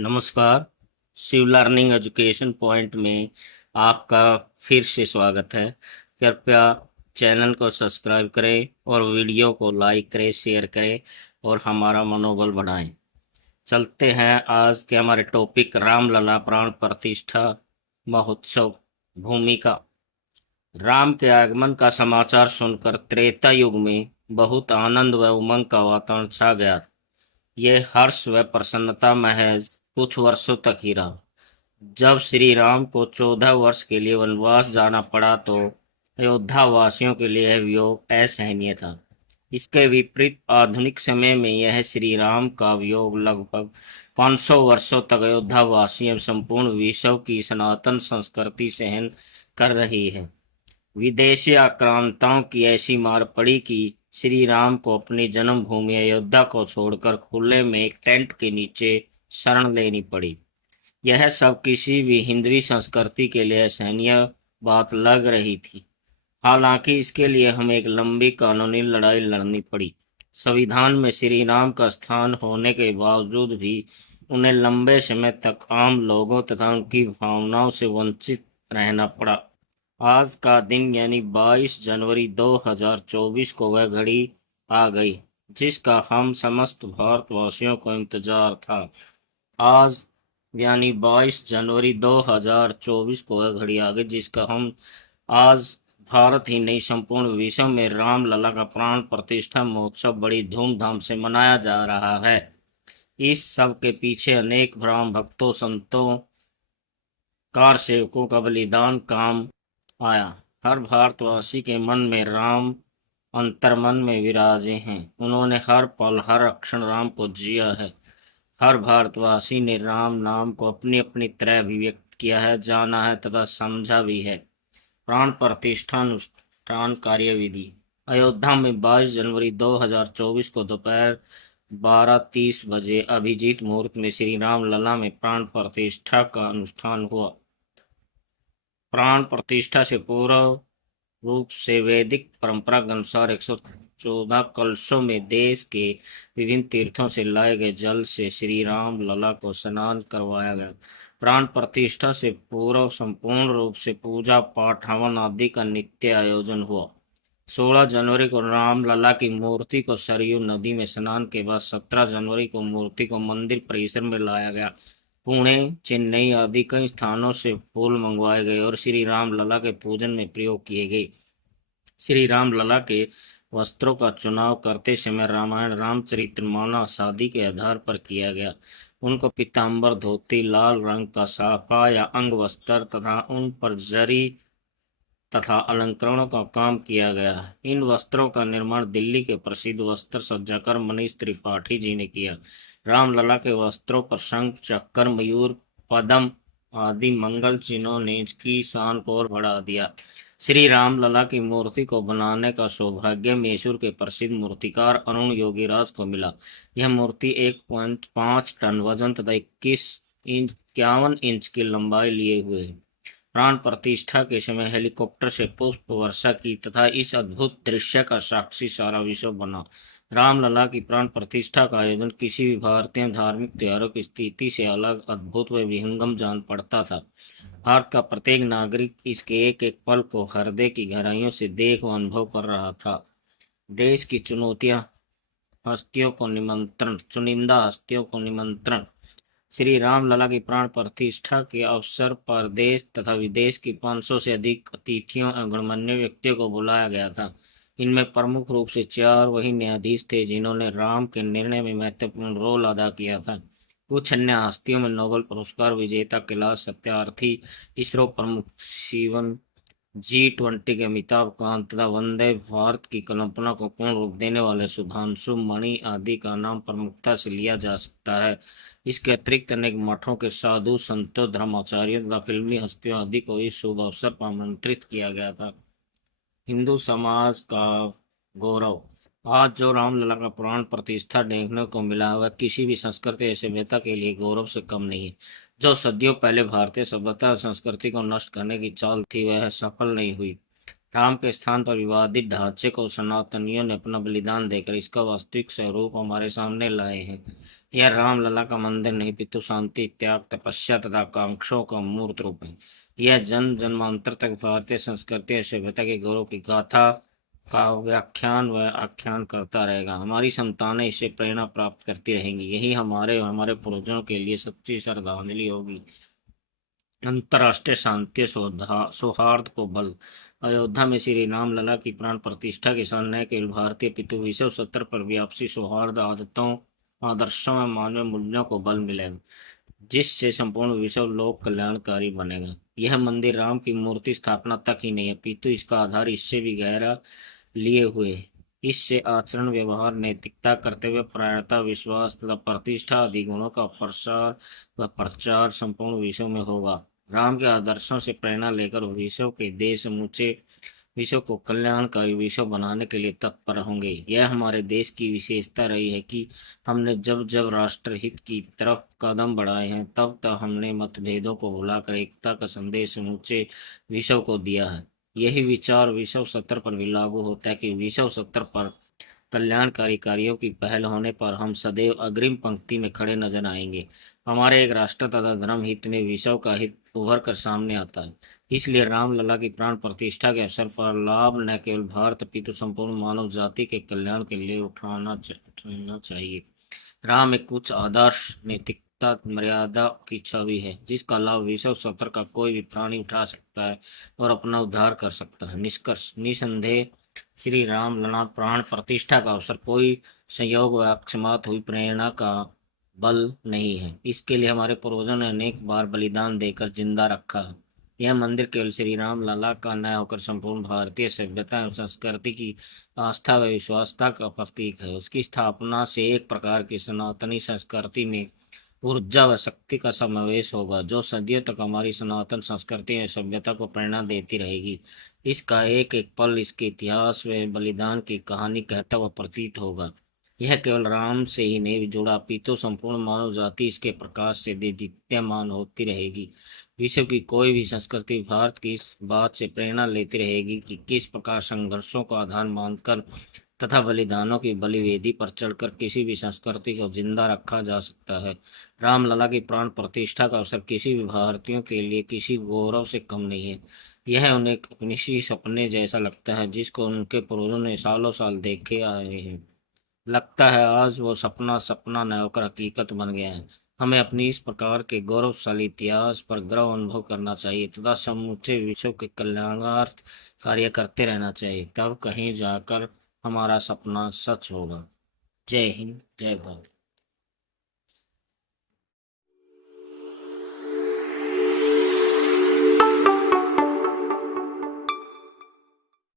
नमस्कार। Shiv learning education point में आपका फिर से स्वागत है। कृपया चैनल को सब्सक्राइब करें और वीडियो को लाइक करें, शेयर करें और हमारा मनोबल बढ़ाएं। चलते हैं आज के हमारे टॉपिक रामलला प्राण प्रतिष्ठा महोत्सव। भूमिका। राम के आगमन का समाचार सुनकर त्रेता युग में बहुत आनंद व उमंग का वातावरण छा गया। यह हर्ष व प्रसन्नता महज कुछ वर्षों तक ही रहा। जब श्री राम को 14 वर्ष के लिए वनवास जाना पड़ा तो अयोध्या वासियों के लिए यह वियोग असहनीय था। इसके विपरीत आधुनिक समय में यह श्री राम का वियोग लगभग 500 वर्षों तक अयोध्या वासी एवं संपूर्ण विश्व की सनातन संस्कृति सहन कर रही है। विदेशी आक्रांताओं की ऐसी मार पड़ी कि श्री राम को अपनी जन्मभूमि अयोध्या को छोड़कर खुले में एक टेंट के नीचे शरण लेनी पड़ी। यह सब किसी भी हिंदवी संस्कृति के लिए असहनीय बात लग रही थी। हालांकि इसके लिए हमें एक लंबी कानूनी लड़ाई लड़नी पड़ी। संविधान में श्री राम का स्थान होने के बावजूद भी उन्हें लंबे समय तक आम लोगों तथा उनकी भावनाओं से वंचित रहना पड़ा। आज का दिन यानी 22 जनवरी 2024 को वह घड़ी आ गई जिसका हम समस्त भारतवासियों को इंतजार था। आज यानी 22 जनवरी 2024 को वह घड़ी आ गई जिसका हम आज भारत ही नहीं संपूर्ण विश्व में रामलला का प्राण प्रतिष्ठा महोत्सव बड़ी धूमधाम से मनाया जा रहा है। इस सब के पीछे अनेक ब्राह्मण भक्तों, संतों, कार सेवकों का बलिदान काम आया। हर भारतवासी के मन में राम अंतर्मन में विराजे हैं। उन्होंने हर पल हर क्षण राम को जिया है। हर भारतवासी ने राम नाम को अपनी अपनी तरह अभिव्यक्त किया है, जाना है तथा समझा भी है। प्राण प्रतिष्ठा अनुष्ठान कार्यविधि। अयोध्या में 22 जनवरी 2024 को दोपहर 12:30 बजे अभिजीत मुहूर्त में श्री राम लला में प्राण प्रतिष्ठा का अनुष्ठान हुआ। प्राण प्रतिष्ठा से पूर्व रूप से वैदिक परंपरा के अनुसार 114 कलशों में देश के विभिन्न तीर्थों से लाए गए जल से श्री राम लला को स्नान करवाया गया। प्राण प्रतिष्ठा से पूर्व संपूर्ण रूप से पूजा पाठ हवन आदि का नित्य आयोजन हुआ। 16 जनवरी को रामलला की मूर्ति को सरयू नदी में स्नान के बाद 17 जनवरी को मूर्ति को मंदिर परिसर में लाया गया। पुणे, चेन्नई आदि कई स्थानों से फूल मंगवाए गए और श्री राम लला के पूजन में प्रयोग किए गए। श्री राम लला के वस्त्रों का चुनाव करते समय रामायण रामचरितमानस आदि के आधार पर किया गया। उनको पीताम्बर धोती, लाल रंग का साफा या अंग वस्त्र तथा उन पर जरी तथा अलंकरणों का काम किया गया है। इन वस्त्रों का निर्माण दिल्ली के प्रसिद्ध वस्त्र सज्जाकर मनीष त्रिपाठी जी ने किया। रामलला के वस्त्रों पर शंख, चक्र, मयूर, पद्म आदि मंगल चिन्हों ने इसकी शान को और बढ़ा दिया। श्री रामलला की मूर्ति को बनाने का सौभाग्य मैसूर के प्रसिद्ध मूर्तिकार अरुण योगीराज को मिला। यह मूर्ति 1.5 टन वजन तथा 51 इंच की लंबाई लिए हुए है। प्राण प्रतिष्ठा के समय हेलीकॉप्टर से पुष्प वर्षा की तथा इस अद्भुत दृश्य का साक्षी सारा विश्व बना। रामलला की प्राण प्रतिष्ठा का आयोजन किसी भी भारतीय धार्मिक त्योहारों की स्थिति से अलग, अद्भुत व विहंगम जान पड़ता था। भारत का प्रत्येक नागरिक इसके एक एक पल को हृदय की गहराइयों से देख व अनुभव कर रहा था। देश की चुनौतियां हस्तियों को निमंत्रण चुनिंदा हस्तियों को निमंत्रण। श्री रामलला की प्राण प्रतिष्ठा के अवसर पर देश तथा विदेश की 500 से अधिक अतिथियों एवं गणमान्य व्यक्तियों को बुलाया गया था। इनमें प्रमुख रूप से 4 वही न्यायाधीश थे जिन्होंने राम के निर्णय में महत्वपूर्ण रोल अदा किया था। कुछ अन्य हस्तियों में नोबेल पुरस्कार विजेता कैलाश सत्यार्थी, इसरो प्रमुख शिवन, G20 के अमिताभ कांत तथा वंदे भारत की कल्पना को पूर्ण रूप देने वाले सुधांशु मणि आदि का नाम प्रमुखता से लिया जा सकता है। इसके अतिरिक्त अनेक मठों के साधु संतों, धर्माचार्यों तथा फिल्मी हस्तियों आदि को इस शुभ अवसर पर आमंत्रित किया गया था। हिंदू समाज का गौरव। आज जो रामलला का प्राण प्रतिष्ठा देखने को मिला वह किसी भी संस्कृति या सभ्यता के लिए गौरव से कम नहीं है। जो सदियों पहले भारतीय सभ्यता और संस्कृति को नष्ट करने की चाल थी वह सफल नहीं हुई। राम के स्थान पर विवादित ढांचे को सनातनियों ने अपना बलिदान देकर इसका वास्तविक स्वरूप हमारे सामने लाए हैं। यह रामलला का मंदिर नहीं पितु शांति त्याग तपस्या तथा आकांक्षाओं का मूर्त रूप है। यह जन्म जन्मांतर तक भारतीय संस्कृति और सभ्यता के गौरव की गाथा का व्याख्यान व आख्यान करता रहेगा। हमारी संतानें इससे प्रेरणा प्राप्त करती रहेंगी। यही हमारे और हमारे पूर्वजों के लिए सच्ची श्रद्धांजलि होगी। अंतर्राष्ट्रीय शांति सौहार्द को बल। अयोध्या में श्री राम लला की प्राण प्रतिष्ठा के साथ न केवल भारतीय पितु विश्व स्तर पर भी आपसी सौहार्द आदतों आदर्शों और मानवीय मूल्यों को बल मिलेगा, जिससे संपूर्ण विश्व लोक कल्याणकारी बनेगा। यह मंदिर राम की मूर्ति स्थापना तक ही नहीं है, पितु इसका आधार इससे भी गहरा लिए हुए है। इससे आचरण व्यवहार नैतिकता कर्तव्य प्रायणता विश्वास तथा प्रतिष्ठा आदि गुणों का प्रसार व प्रचार संपूर्ण विश्व में होगा। राम के आदर्शों से प्रेरणा लेकर विश्व के देश समूचे विश्व को कल्याणकारी विश्व बनाने के लिए तत्पर होंगे। यह हमारे देश की विशेषता रही है कि हमने जब जब राष्ट्रहित की तरफ कदम बढ़ाए हैं, तब तब हमने मतभेदों को भुलाकर एकता का संदेश समूचे विश्व को दिया है। यही विचार विश्व स्तर पर भी लागू होता है कि विश्व स्तर पर कल्याणकारी कार्यों की पहल होने पर हम सदैव अग्रिम पंक्ति में खड़े नजर आएंगे। हमारे एक राष्ट्र तथा धर्म हित में विश्व का हित उभर कर सामने आता है। इसलिए रामलला की प्राण प्रतिष्ठा के अवसर पर लाभ न केवल भारत अपितु संपूर्ण मानव जाति के कल्याण के लिए उठाना चाहिए। राम एक उच्च आदर्श नैतिकता मर्यादा की छवि है, जिसका लाभ विश्व स्तर का कोई भी प्राणी उठा सकता है और अपना उद्धार कर सकता है। निष्कर्ष निसंदेह श्री राम लला प्राण प्रतिष्ठा का अवसर कोई संयोग व अकस्मात हुई प्रेरणा का बल नहीं है। इसके लिए हमारे पूर्वजों ने अनेक बार बलिदान देकर जिंदा रखा है। यह मंदिर केवल श्री राम लला का न होकर संपूर्ण भारतीय सभ्यता एवं संस्कृति की आस्था व विश्वासता का प्रतीक है। उसकी स्थापना से एक प्रकार की सनातनी संस्कृति में ऊर्जा व शक्ति का समावेश होगा, जो सदियों तक हमारी सनातन संस्कृति और सभ्यता को प्रेरणा देती रहेगी। इसका एक एक पल इसके इतिहास व बलिदान की कहानी कहता हुआ प्रतीत होगा। यह केवल राम से ही नहीं जुड़ा, अपितु संपूर्ण मानव जाति इसके प्रकाश से दीप्यमान होती रहेगी। विश्व की कोई भी संस्कृति भारत की इस बात से प्रेरणा लेती रहेगी कि किस प्रकार संघर्षों को आधार मानकर तथा बलिदानों की बलिवेदी पर चढ़कर किसी भी संस्कृति को जिंदा रखा जा सकता है। रामलला की प्राण प्रतिष्ठा का अवसर किसी भी भारतीयों के लिए किसी गौरव से कम नहीं है। यह उन्हें अपनी सी सपने जैसा लगता है, जिसको उनके पूर्वजों ने सालों साल देखे आए हैं। लगता है आज वो सपना सपना न होकर हकीकत बन गया है। हमें अपनी इस प्रकार के गौरवशाली इतिहास पर गर्व अनुभव करना चाहिए तथा समूचे विश्व के कल्याणार्थ कार्य करते रहना चाहिए। तब कहीं जाकर हमारा सपना सच होगा। जय हिंद, जय भारत।